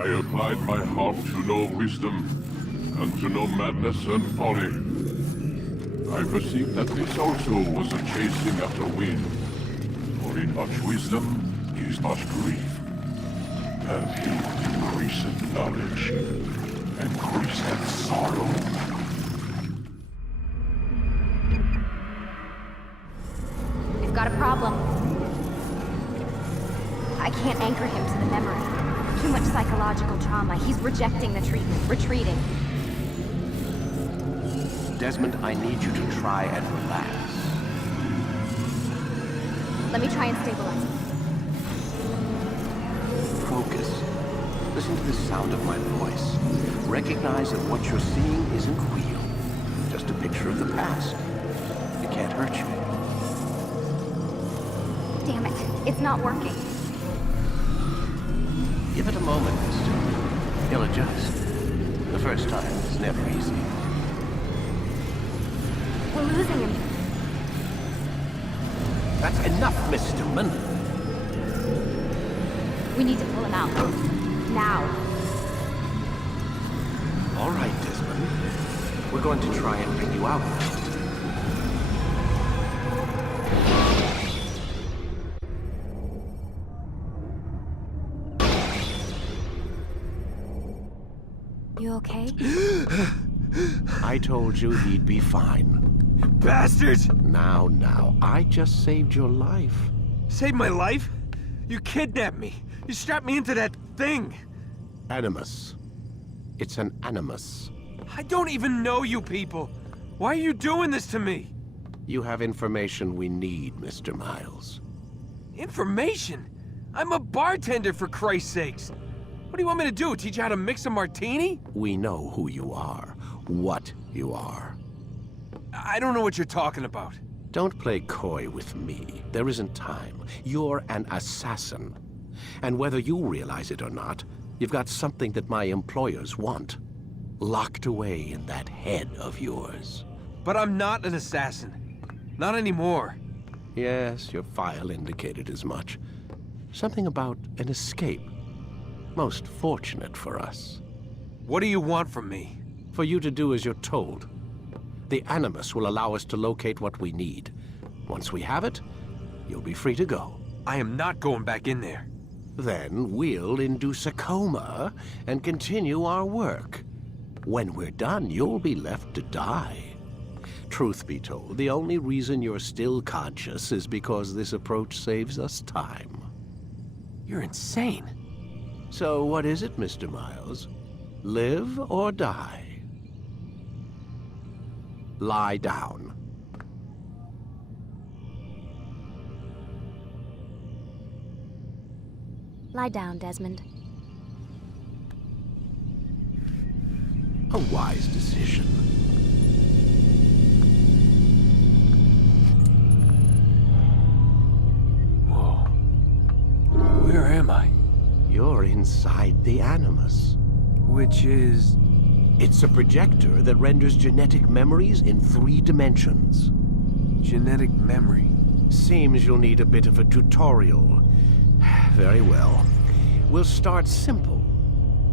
I applied my heart to know wisdom, and to know madness and folly. I perceived that this also was a chasing after wind. For in much wisdom is much grief. And he increaseth knowledge, increaseth sorrow. We've got a problem. I can't anchor him to the memory. Too much psychological trauma. He's rejecting the treatment, retreating. Desmond, I need you to try and relax. Let me try and stabilize him. Focus. Listen to the sound of my voice. Recognize that what you're seeing isn't real. Just a picture of the past. It can't hurt you. Damn it. It's not working. Give it a moment, mister. He'll adjust. The first time is never easy. We're losing him. That's enough, Miss Stillman. We need to pull him out. Now. All right, Desmond. We're going to try and bring you out now. You okay? I told you he'd be fine. Bastards! Now, I just saved your life. Saved my life? You kidnapped me. You strapped me into that thing. Animus. It's an animus. I don't even know you people. Why are you doing this to me? You have information we need, Mr. Miles. Information? I'm a bartender, for Christ's sakes. What do you want me to do? Teach you how to mix a martini? We know who you are, what you are. I don't know what you're talking about. Don't play coy with me. There isn't time. You're an assassin. And whether you realize it or not, you've got something that my employers want. Locked away in that head of yours. But I'm not an assassin. Not anymore. Yes, your file indicated as much. Something about an escape. Most fortunate for us. What do you want from me? For you to do as you're told. The Animus will allow us to locate what we need. Once we have it, you'll be free to go. I am not going back in there. Then we'll induce a coma and continue our work. When we're done, you'll be left to die. Truth be told, the only reason you're still conscious is because this approach saves us time. You're insane. So what is it, Mr. Miles? Live or die? Lie down. Lie down, Desmond. A wise decision. Whoa. Where am I? You're inside the Animus. Which is... It's a projector that renders genetic memories in 3 dimensions. genetic memory. Seems you'll need a bit of a tutorial. Very well. We'll start simple.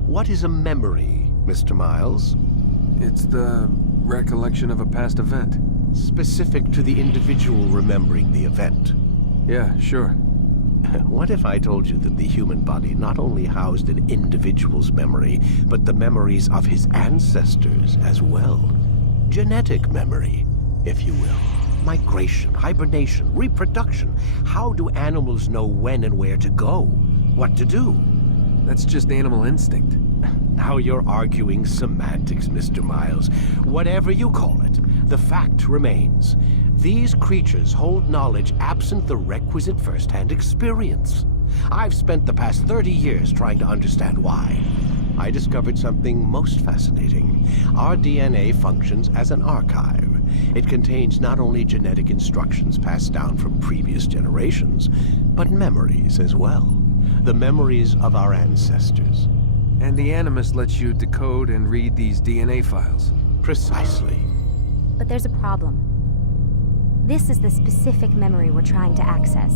What is a memory, Mr. Miles? It's the recollection of a past event. Specific to the individual remembering the event. Yeah, sure. What if I told you that the human body not only housed an individual's memory, but the memories of his ancestors as well? Genetic memory, if you will. Migration, hibernation, reproduction. How do animals know when and where to go? What to do? That's just animal instinct. Now you're arguing semantics, Mr. Miles. Whatever you call it, the fact remains. These creatures hold knowledge absent the requisite first-hand experience. I've spent the past 30 years trying to understand why. I discovered something most fascinating. Our DNA functions as an archive. It contains not only genetic instructions passed down from previous generations, but memories as well. The memories of our ancestors. And the Animus lets you decode and read these DNA files. Precisely. But there's a problem. This is the specific memory we're trying to access.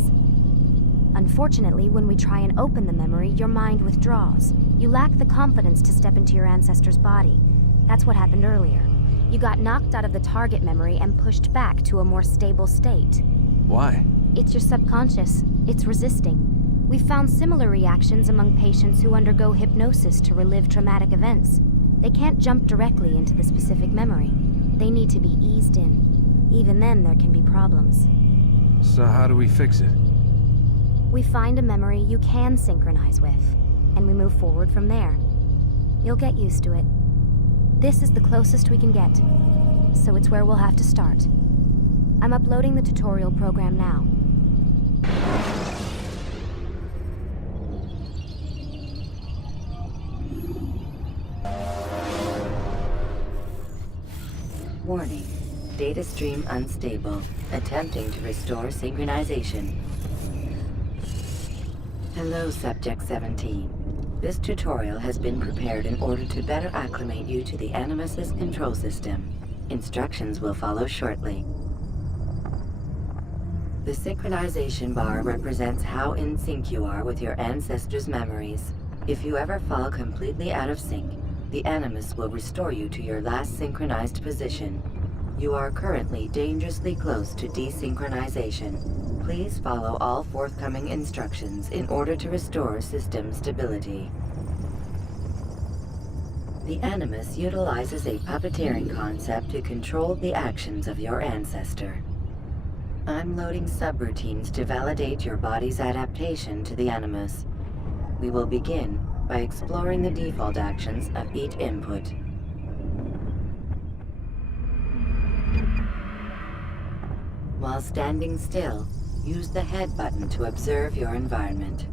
Unfortunately, when we try and open the memory, your mind withdraws. You lack the confidence to step into your ancestor's body. That's what happened earlier. You got knocked out of the target memory and pushed back to a more stable state. Why? It's your subconscious. It's resisting. We've found similar reactions among patients who undergo hypnosis to relive traumatic events. They can't jump directly into the specific memory. They need to be eased in. Even then, there can be problems. So how do we fix it? We find a memory you can synchronize with, and we move forward from there. You'll get used to it. This is the closest we can get, so it's where we'll have to start. I'm uploading the tutorial program now. Warning. Data stream unstable. Attempting to restore synchronization. Hello, Subject 17. This tutorial has been prepared in order to better acclimate you to the Animus's control system. Instructions will follow shortly. The synchronization bar represents how in sync you are with your ancestors' memories. If you ever fall completely out of sync, the Animus will restore you to your last synchronized position. You are currently dangerously close to desynchronization. Please follow all forthcoming instructions in order to restore system stability. The Animus utilizes a puppeteering concept to control the actions of your ancestor. I'm loading subroutines to validate your body's adaptation to the Animus. We will begin by exploring the default actions of each input. While standing still, use the head button to observe your environment.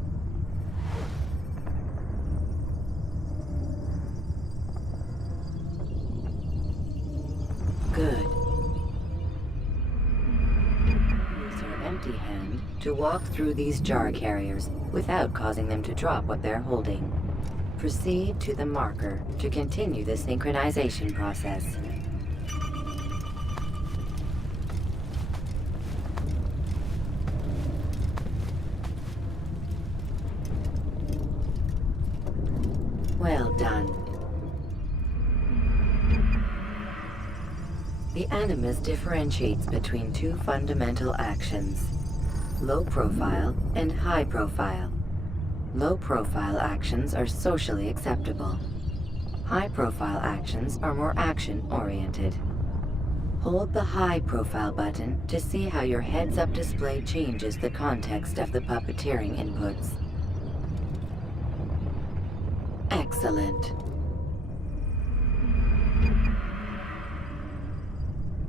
Good. Use your empty hand to walk through these jar carriers without causing them to drop what they're holding. Proceed to the marker to continue the synchronization process. Well done. The Animus differentiates between two fundamental actions: low profile and high profile. Low profile actions are socially acceptable. High profile actions are more action oriented. Hold the high profile button to see how your heads-up display changes the context of the puppeteering inputs. Excellent.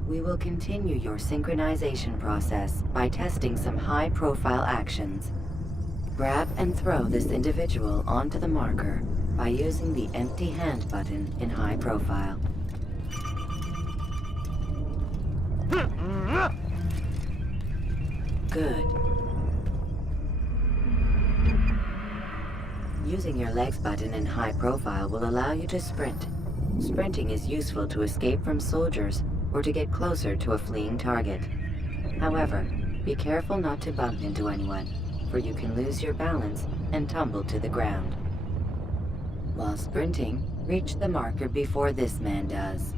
We will continue your synchronization process by testing some high-profile actions. Grab and throw this individual onto the marker by using the empty hand button in high profile. Good. Using your legs button in high profile will allow you to sprint. Sprinting is useful to escape from soldiers or to get closer to a fleeing target. However, be careful not to bump into anyone, for you can lose your balance and tumble to the ground. While sprinting, reach the marker before this man does.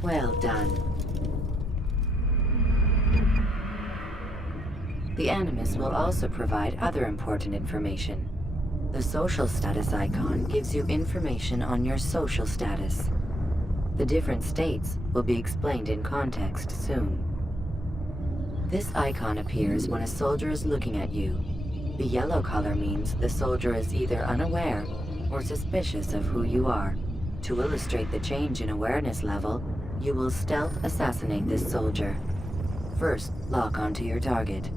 Well done. The Animus will also provide other important information. The social status icon gives you information on your social status. The different states will be explained in context soon. This icon appears when a soldier is looking at you. The yellow color means the soldier is either unaware or suspicious of who you are. To illustrate the change in awareness level, you will stealth assassinate this soldier. First, lock onto your target.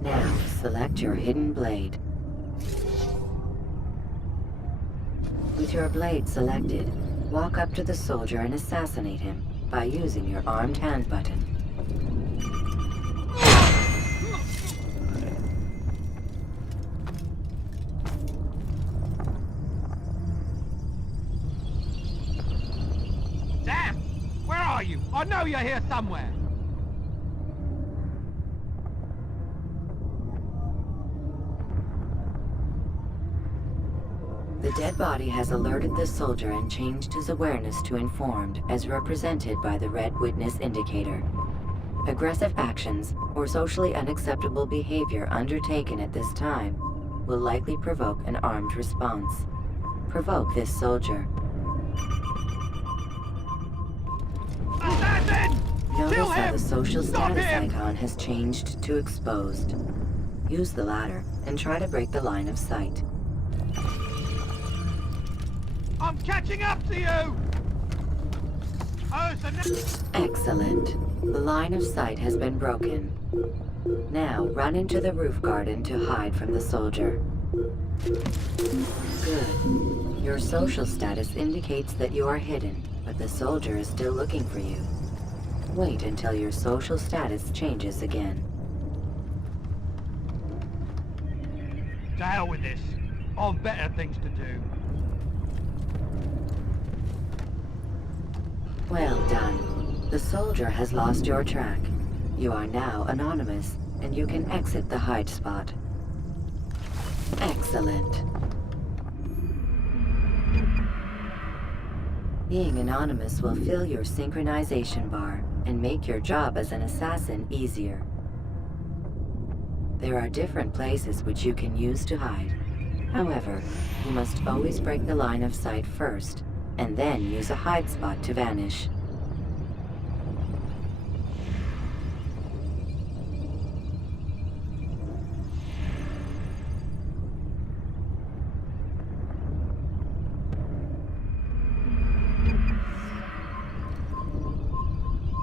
Now, select your hidden blade. With your blade selected, walk up to the soldier and assassinate him by using your armed hand button. Damn! Where are you? I know you're here somewhere! The dead body has alerted the soldier and changed his awareness to informed, as represented by the red witness indicator. Aggressive actions or socially unacceptable behavior undertaken at this time will likely provoke an armed response. Provoke this soldier. Assassin! Notice Kill how him! the social Stop status him! icon has changed to exposed. Use the latter and try to break the line of sight. I'm catching up to you! Oh, so Excellent. The line of sight has been broken. Now run into the roof garden to hide from the soldier. Good. Your social status indicates that you are hidden, but the soldier is still looking for you. Wait until your social status changes again. to hell with this. On better things to do. Well done. The soldier has lost your track. You are now anonymous, and you can exit the hide spot. Excellent. Being anonymous will fill your synchronization bar and make your job as an assassin easier. There are different places which you can use to hide. However, you must always break the line of sight first, and then use a hide spot to vanish.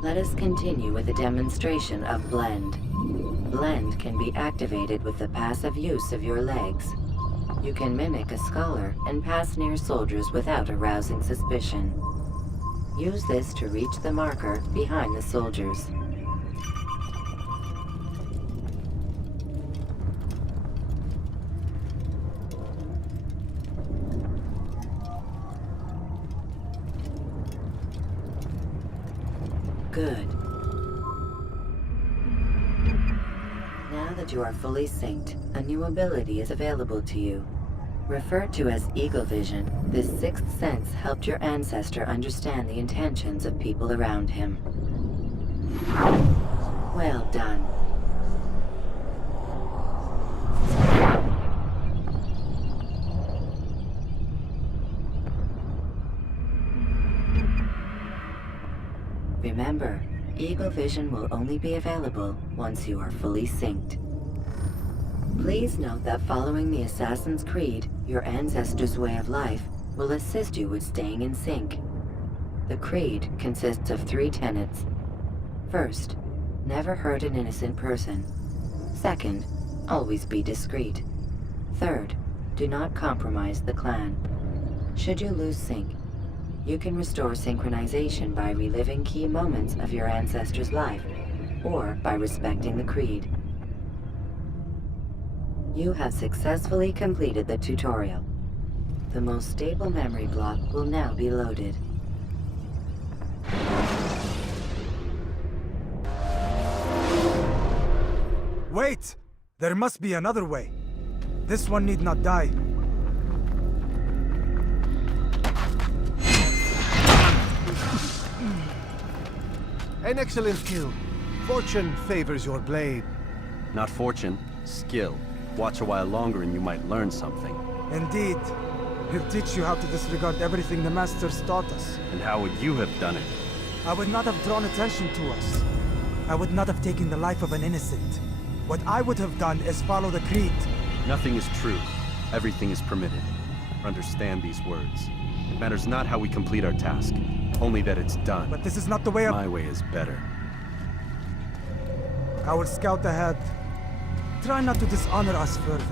Let us continue with a demonstration of Blend. Blend can be activated with the passive use of your legs. You can mimic a scholar and pass near soldiers without arousing suspicion. Use this to reach the marker behind the soldiers. Good. Now that you are fully synced, a new ability is available to you. Referred to as Eagle Vision, this sixth sense helped your ancestor understand the intentions of people around him. Well done. Remember, Eagle Vision will only be available once you are fully synced. Please note that following the Assassin's Creed, your ancestors' way of life, will assist you with staying in sync. The Creed consists of 3 tenets. First, never hurt an innocent person. Second, always be discreet. Third, do not compromise the clan. Should you lose sync, you can restore synchronization by reliving key moments of your ancestor's life, or by respecting the Creed. You have successfully completed the tutorial. The most stable memory block will now be loaded. Wait! There must be another way. This one need not die. An excellent kill. Fortune favors your blade. Not fortune, skill. Watch a while longer and you might learn something. Indeed. He'll teach you how to disregard everything the Masters taught us. And how would you have done it? I would not have drawn attention to us. I would not have taken the life of an innocent. What I would have done is follow the Creed. Nothing is true. Everything is permitted. Understand these words. It matters not how we complete our task, only that it's done. But this is not the way My way is better. I will scout ahead. Try not to dishonor us further.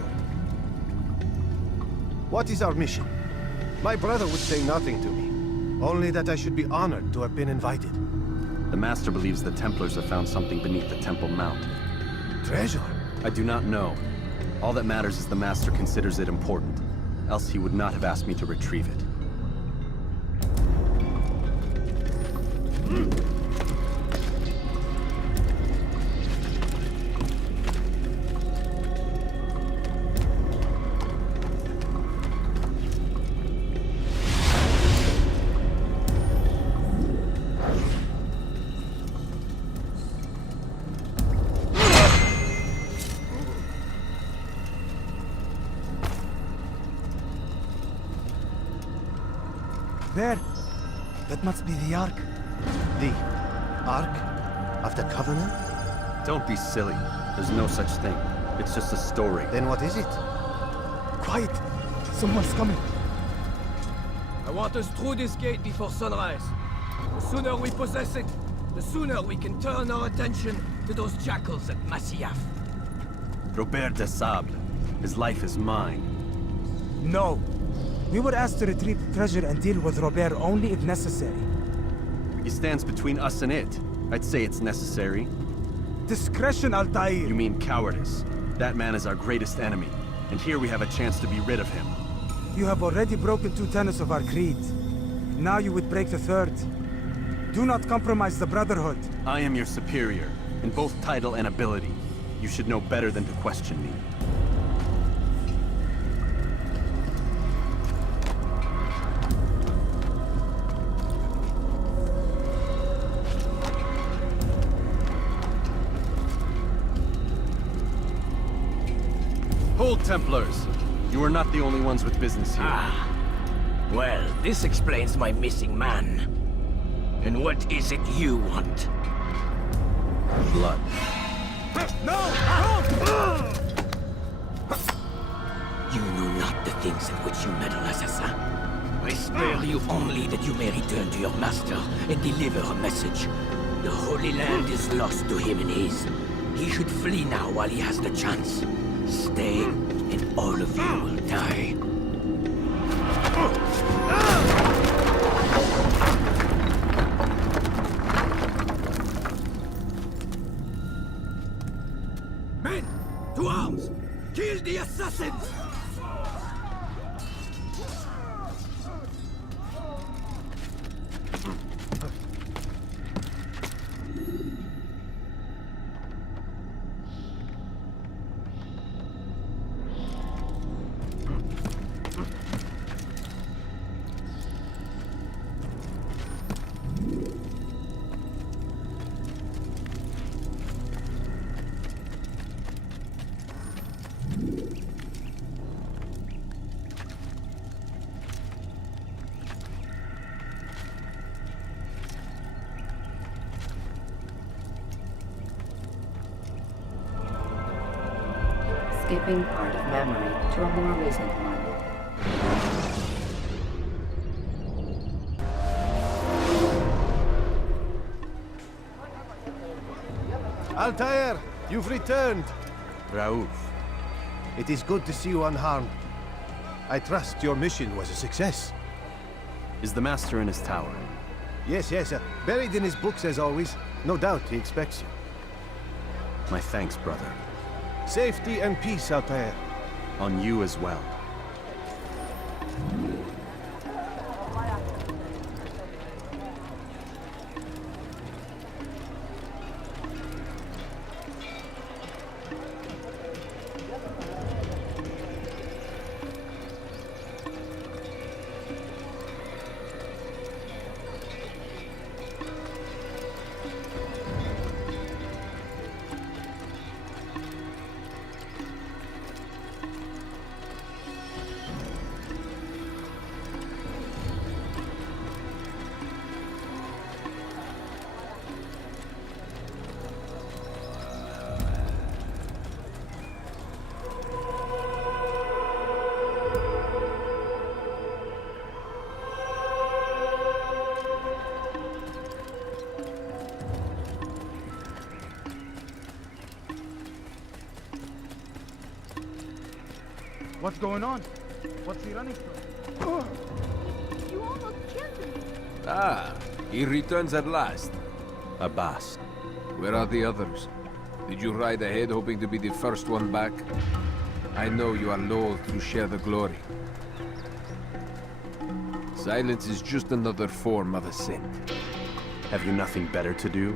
What is our mission? My brother would say nothing to me. Only that I should be honored to have been invited. The Master believes the Templars have found something beneath the Temple Mount. Treasure? I do not know. All that matters is the Master considers it important. Else he would not have asked me to retrieve it. There. That must be the Ark. The Ark of the Covenant? Don't be silly. There's no such thing. It's just a story. Then what is it? Quiet! Someone's coming. I want us through this gate before sunrise. The sooner we possess it, the sooner we can turn our attention to those jackals at Masyaf. Robert de Sable. His life is mine. No. We were asked to retrieve treasure and deal with Robert only if necessary. He stands between us and it. I'd say it's necessary. Discretion, Altair! You mean cowardice. That man is our greatest enemy, and here we have a chance to be rid of him. You have already broken 2 tenets of our creed. Now you would break the 3rd. Do not compromise the Brotherhood. I am your superior, in both title and ability. You should know better than to question me. Hold, Templars! You are not the only ones with business here. Ah. Well, this explains my missing man. And what is it you want? Blood. No! You know not the things in which you meddle, assassin. I spare you only that you may return to your master and deliver a message. The Holy Land is lost to him and his. He should flee now while he has the chance. Stay, and all of you will die. Men, to arms! Kill the assassins! Skipping part of memory to a more recent one. Altair, you've returned. Raouf. It is good to see you unharmed. I trust your mission was a success. Is the Master in his tower? Yes, buried in his books as always. No doubt he expects you. My thanks, brother. Safety and peace, Altair. On you as well. What's going on? What's he running from? You almost killed me. Ah, he returns at last. Abbas. Where are the others? Did you ride ahead hoping to be the first one back? I know you are loath to share the glory. Silence is just another form of assent. Have you nothing better to do?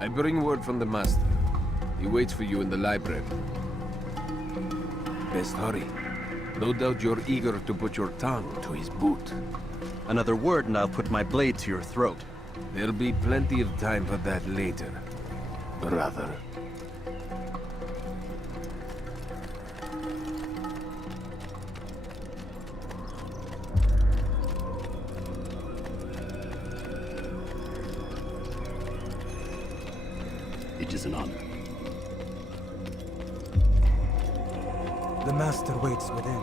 I bring word from the Master. He waits for you in the library. Best hurry. No doubt you're eager to put your tongue to his boot. Another word and I'll put my blade to your throat. There'll be plenty of time for that later, brother. Citizen On. The Master waits within.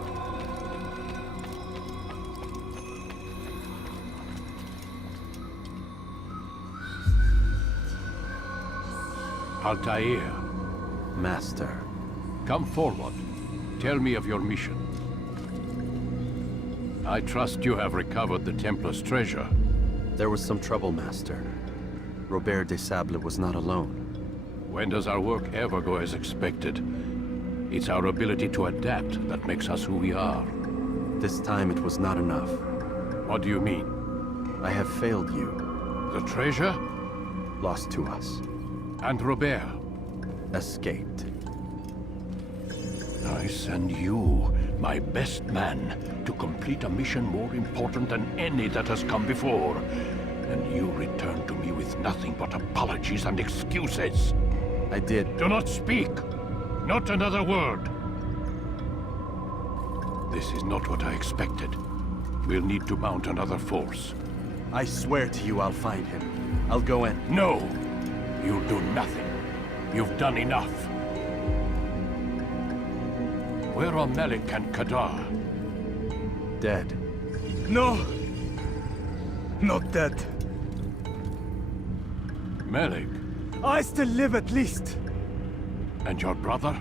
Altair, Master. come forward. Tell me of your mission. I trust you have recovered the Templar's treasure. There was some trouble, Master. Robert de Sable was not alone. When does our work ever go as expected? It's our ability to adapt that makes us who we are. This time it was not enough. What do you mean? I have failed you. The treasure? Lost to us. And Robert? Escaped. I send you, my best man, to complete a mission more important than any that has come before. And you return to me with nothing but apologies and excuses. I did. Do not speak! Not another word! This is not what I expected. We'll need to mount another force. I swear to you I'll find him. I'll go in. No! You'll do nothing. You've done enough. Where are Melik and Kadar? Dead. No! Not dead. Melik? I still live at least. And your brother?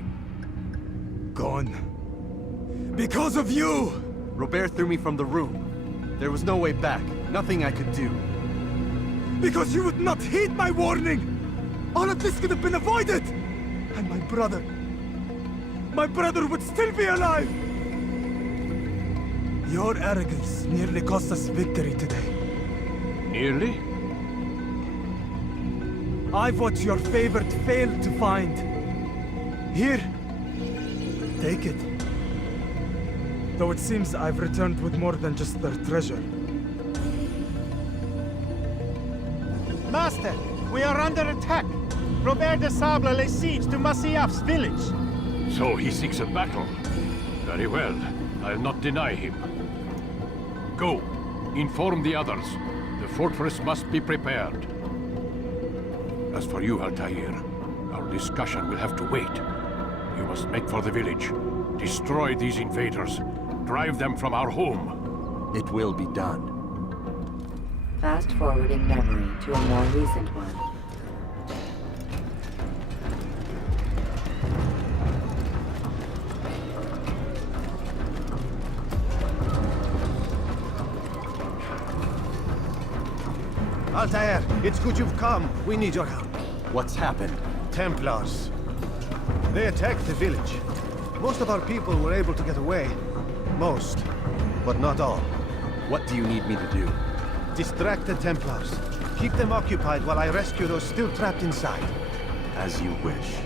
Gone. Because of you! Robert threw me from the room. There was no way back. Nothing I could do. Because you would not heed my warning! All of this could have been avoided! And my brother would still be alive! Your arrogance nearly cost us victory today. Nearly? I've what your favorite failed to find. Here. Take it. Though it seems I've returned with more than just their treasure. Master, we are under attack. Robert de Sable lays siege to Masyaf's village. So he seeks a battle. Very well. I'll not deny him. Go. Inform the others. The fortress must be prepared. As for you, Altair, our discussion will have to wait. You must make for the village. Destroy these invaders. Drive them from our home. It will be done. Fast-forwarding memory to a more recent one. Altair, it's good you've come. We need your help. What's happened? Templars. They attacked the village. Most of our people were able to get away. Most, but not all. What do you need me to do? Distract the Templars. Keep them occupied while I rescue those still trapped inside. As you wish.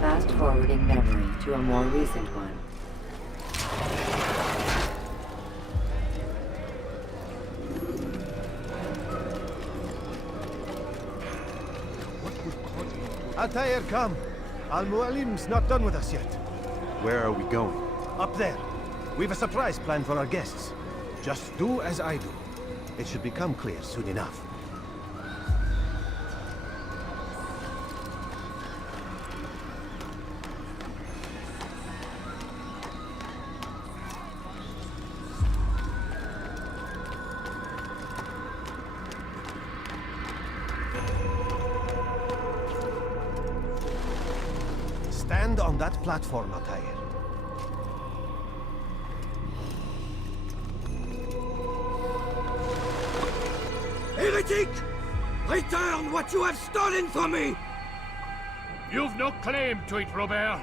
Fast forwarding memory to a more recent one. Altair, come. Al-Mualim's not done with us yet. Where are we going? Up there. We've a surprise plan for our guests. Just do as I do. It should become clear soon enough. Stand on that platform, Altair. Heretic! Return what you have stolen from me! You've no claim to it, Robert.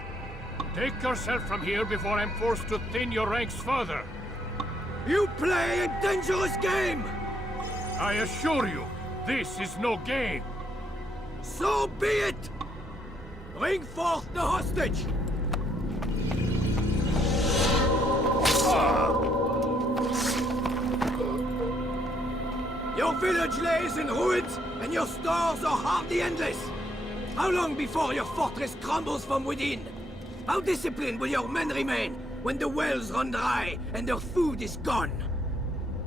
Take yourself from here before I'm forced to thin your ranks further. You play a dangerous game! I assure you, this is no game. So be it! Bring forth the hostage! Your village lays in ruins, and your stores are hardly endless. How long before your fortress crumbles from within? How disciplined will your men remain when the wells run dry and their food is gone?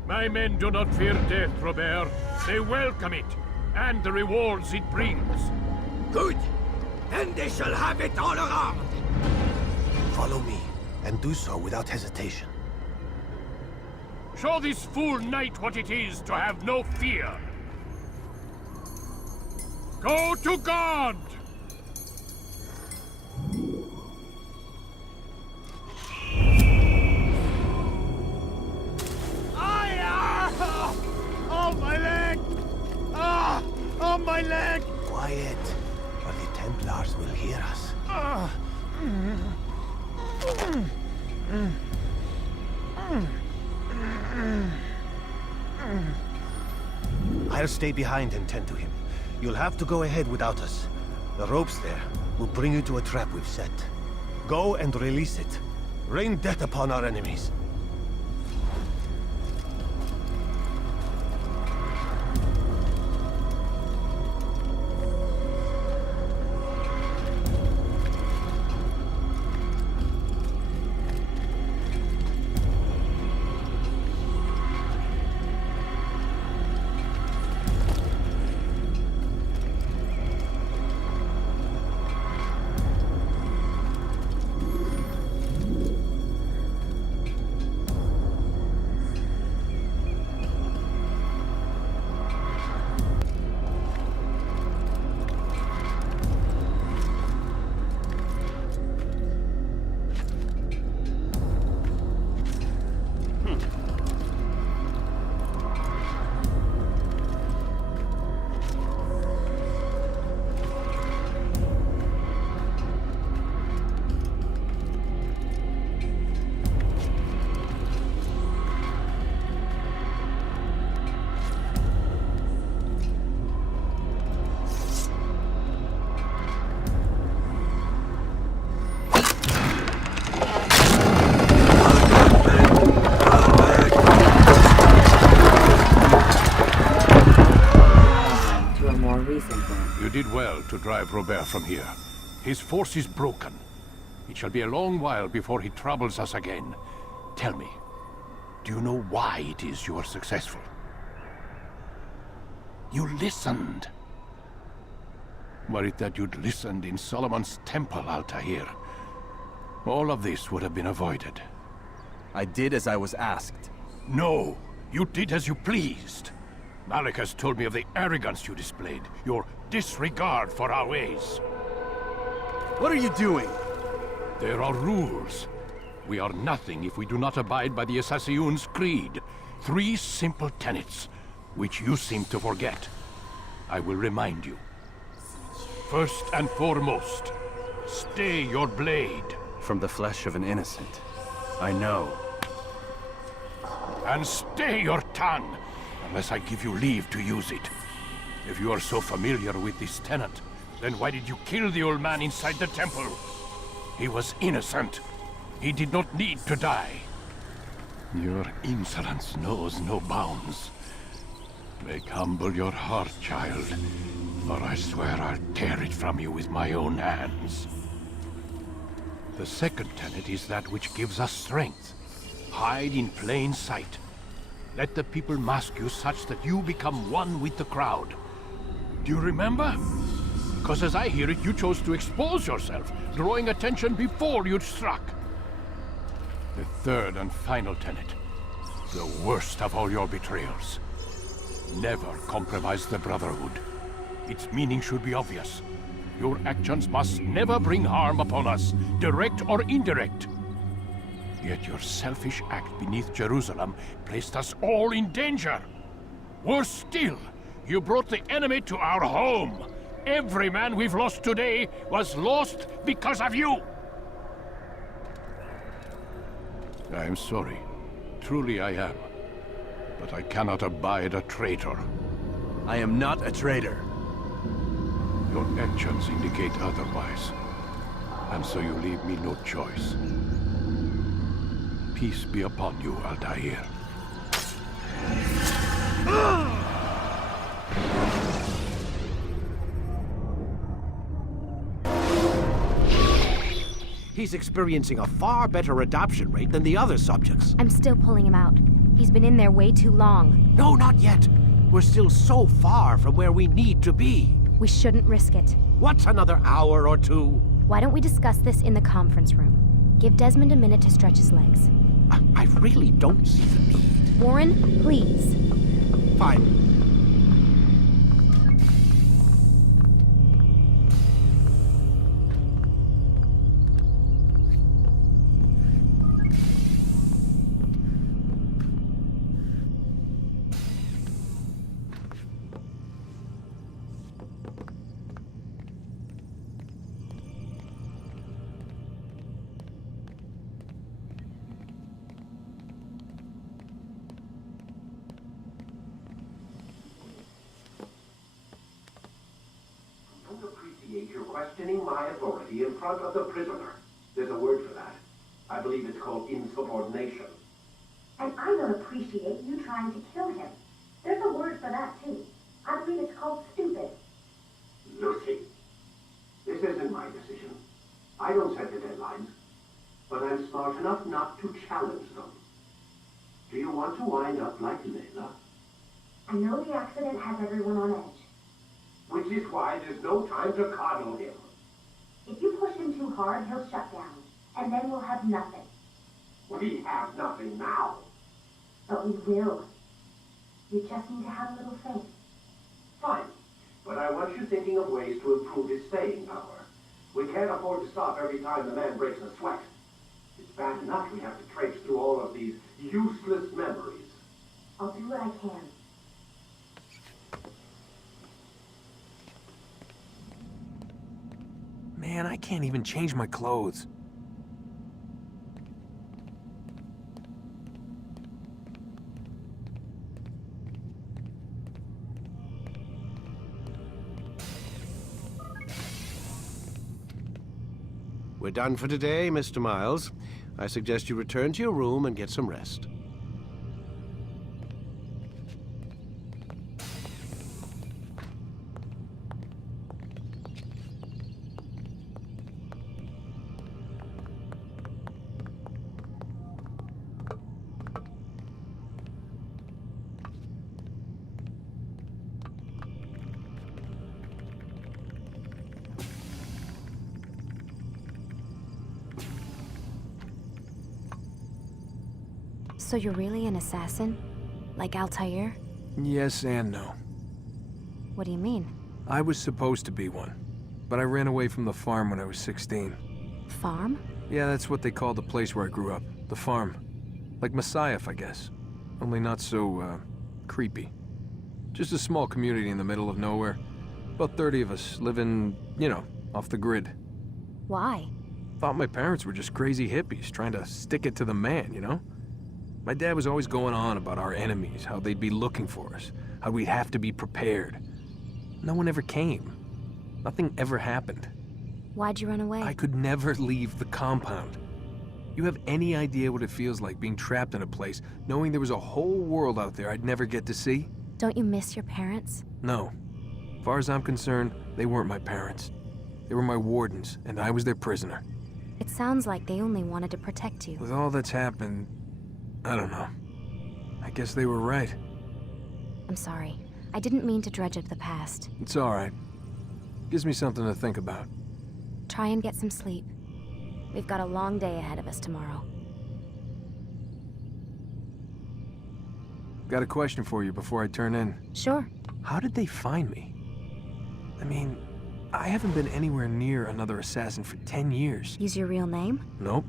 My men do not fear death, Robert. They welcome it, and the rewards it brings. Good! Then they shall have it all around! Follow me, and do so without hesitation. Show this fool knight what it is to have no fear. Go to God! Oh, my leg! Ah! Oh, my leg! Quiet, or the Templars will hear us. I'll stay behind and tend to him. You'll have to go ahead without us. The ropes there will bring you to a trap we've set. Go and release it. Rain death upon our enemies. You did well to drive Robert from here. His force is broken. It shall be a long while before he troubles us again. Tell me, do you know why it is you are successful? You listened. Were it that you'd listened in Solomon's temple, Altair, all of this would have been avoided. I did as I was asked. No, you did as you pleased. Malik has told me of the arrogance you displayed, your disregard for our ways. What are you doing? There are rules. We are nothing if we do not abide by the Assassin's creed. 3 simple tenets, which you seem to forget. I will remind you. First and foremost, stay your blade. From the flesh of an innocent. I know. And stay your tongue. unless I give you leave to use it. If you are so familiar with this tenant, then why did you kill the old man inside the temple? He was innocent. He did not need to die. Your insolence knows no bounds. Make humble your heart, child, or I swear I'll tear it from you with my own hands. The second tenet is that which gives us strength. Hide in plain sight. Let the people mask you such that you become one with the crowd. Do you remember? Because as I hear it, you chose to expose yourself, drawing attention before you'd struck. The third and final tenet. The worst of all your betrayals. Never compromise the Brotherhood. Its meaning should be obvious. Your actions must never bring harm upon us, direct or indirect. Yet your selfish act beneath Jerusalem placed us all in danger. Worse still, you brought the enemy to our home. Every man we've lost today was lost because of you. I am sorry. Truly I am. But I cannot abide a traitor. I am not a traitor. Your actions indicate otherwise. And so you leave me no choice. Peace be upon you, Altair. He's experiencing a far better adoption rate than the other subjects. I'm still pulling him out. He's been in there way too long. No, not yet. We're still so far from where we need to be. We shouldn't risk it. What's another hour or two? Why don't we discuss this in the conference room? Give Desmond a minute to stretch his legs. I really don't see the need. Warren, please. Fine. You're questioning my authority in front of the prisoner. There's a word for that. I believe it's called insubordination. And I don't appreciate you trying to kill him. There's a word for that, too. I believe it's called stupid. Lucy, this isn't my decision. I don't set the deadlines. But I'm smart enough not to challenge them. Do you want to wind up like Layla? I know the accident has everyone on edge. Which is why there's no time to coddle him. If you push him too hard, he'll shut down. And then we'll have nothing. We have nothing now. But we will. You just need to have a little faith. Fine. But I want you thinking of ways to improve his staying power. We can't afford to stop every time the man breaks a sweat. It's bad enough we have to traipse through all of these useless memories. I'll do what I can. Man, I can't even change my clothes. We're done for today, Mr. Miles. I suggest you return to your room and get some rest. So you're really an assassin? Like Altair? Yes and no. What do you mean? I was supposed to be one, but I ran away from the farm when I was 16. Farm? Yeah, that's what they called the place where I grew up. The farm. Like Messiah, I guess. Only not so, creepy. Just a small community in the middle of nowhere. About 30 of us living, you know, off the grid. Why? Thought my parents were just crazy hippies trying to stick it to the man, you know? My dad was always going on about our enemies, how they'd be looking for us, how we'd have to be prepared. No one ever came. Nothing ever happened. Why'd you run away? I could never leave the compound. You have any idea what it feels like being trapped in a place, knowing there was a whole world out there I'd never get to see? Don't you miss your parents? No. As far as I'm concerned, they weren't my parents. They were my wardens, and I was their prisoner. It sounds like they only wanted to protect you. With all that's happened, I don't know. I guess they were right. I'm sorry. I didn't mean to dredge up the past. It's all right. Gives me something to think about. Try and get some sleep. We've got a long day ahead of us tomorrow. Got a question for you before I turn in. Sure. How did they find me? I mean, I haven't been anywhere near another assassin for 10 years. Use your real name? Nope.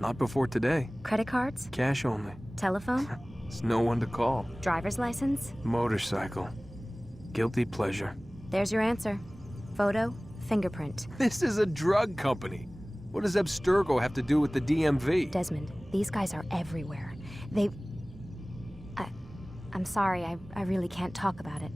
Not before today. Credit cards? Cash only. Telephone? There's no one to call. Driver's license? Motorcycle. Guilty pleasure. There's your answer. Photo, fingerprint. This is a drug company. What does Abstergo have to do with the DMV? Desmond, these guys are everywhere. I'm sorry, I really can't talk about it.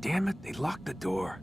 Damn it, they locked the door.